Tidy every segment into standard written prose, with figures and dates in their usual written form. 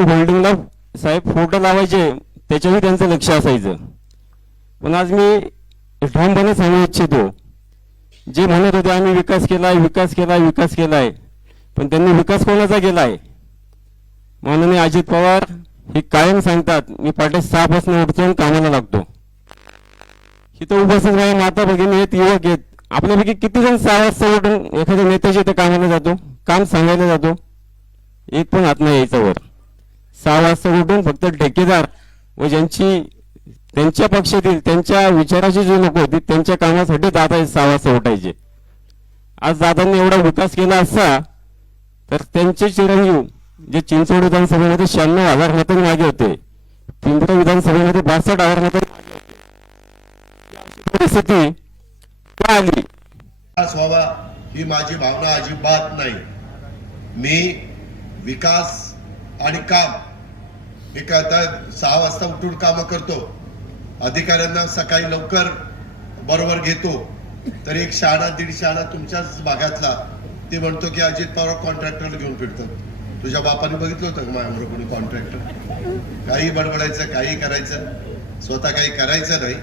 होल्डिंगला साहेब photo लावायचे त्याच्यावर त्यांचं लक्ष असायचं. पण आज मी ठामपणे सांगू इच्छितो, जे म्हणत होते आम्ही विकास केलाय विकास केलाय विकास केलाय, पण त्यांनी विकास कोणाचा केलाय? माननीय अजित पवार हे कायम सांगतात मी पहाटे 6 पासून उठून कामाला लागतो. इथं उपस्थित माझ्या माता भगिनी आहेत, युवक आहेत. आपल्यापैकी किती जण 6 वाजता उठून एखाद्या नेत्याच्या इथं कामाला जातो, काम सांगायला जातो? एक पण हात नाही यायचा वर. 6 वाजता उठून फक्त ठेकेदार व ज्यांची त्यांच्या पक्षातील त्यांच्या विचाराची जी लोक होती त्यांच्या कामासाठी दादा 6 वाजता उठायचे. आज दादांनी एवढा विकास केला असता तर त्यांचे चिरंजीव जे चिंचवड विधानसभेमध्ये 96,000 मतांनी मागे होते, पिंपरी विधानसभेमध्ये 62,000 मतांनी परिस्थिती का आली? व्हावा ही माझी भावना अजिबात नाही. मी विकास आणि काम एक आता 6 वाजता उठून काम करतो, अधिकाऱ्यांना सकाळी लवकर बरोबर घेतो. तर एक शहाणा 150 तुमच्याच भागातला ते म्हणतो की अजित पवार कॉन्ट्रॅक्टर घेऊन फिरतात. तुझ्या बापाने बघितलं होतं का माझ्यामुळे कोणी कॉन्ट्रॅक्टर? काही बडबडायचं, काही करायचं, स्वतः काही करायचं नाही.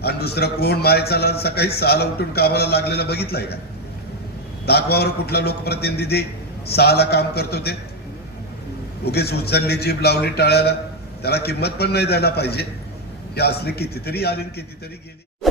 आणि दुसरं कोण मायचाला सकाळी 6ला उठून कामाला लागलेला बघितलंय का? दाखवावर कुठला लोकप्रतिनिधी 6ला काम करतो ते? उगीच उचलली जीभ लावली टाळ्याला, त्याला किंमत पण नाही द्यायला पाहिजे. ही असली कितीतरी आली कितीतरी गेली.